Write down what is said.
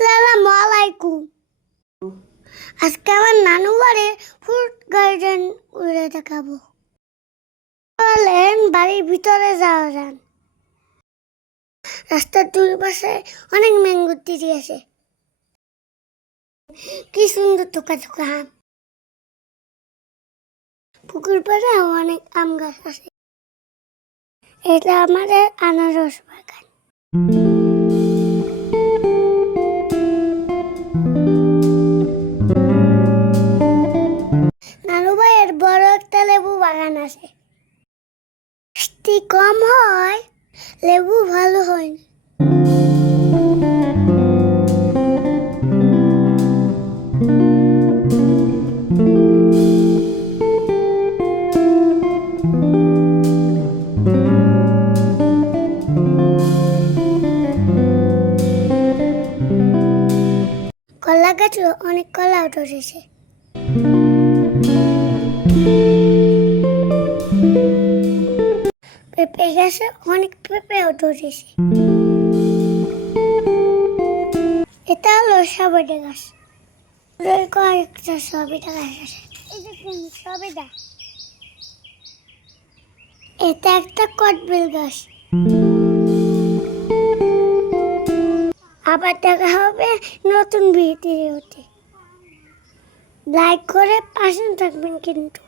আসসালামু আলাইকুম। আজকে আমার নানু বাড়ি ফ্রুট গার্ডেন ঘুরে দেখাবো। বলেন বাড়ির ভিতরে যাওয়া যান। রাস্তার দুই পাশে অনেক ম্যাঙ্গো ট্রি আছে। কি সুন্দর থোকা থোকা আম। পুকুর পাড়ে অনেক আম গাছ আছে। এটা আমাদের আনারস বাগান। নানু ভাইয়ের বড় একটা লেবু বাগান আছে। মিষ্টি কম হয়, লেবু ভালো হয় না। কলা গাছে অনেক কলা ধরেছে। পেঁপে গাছে অনেক পেঁপেও ধরেছে। এটা হলো সবেদা গাছ। কয়েকটা সবেদা গাছ আছে। এই দেখুন সবেদা। এটা একটা কদবেল গাছ। আবার দেখা হবে নতুন ভিডিওতে। লাইক করে পাশে থাকবেন কিন্তু।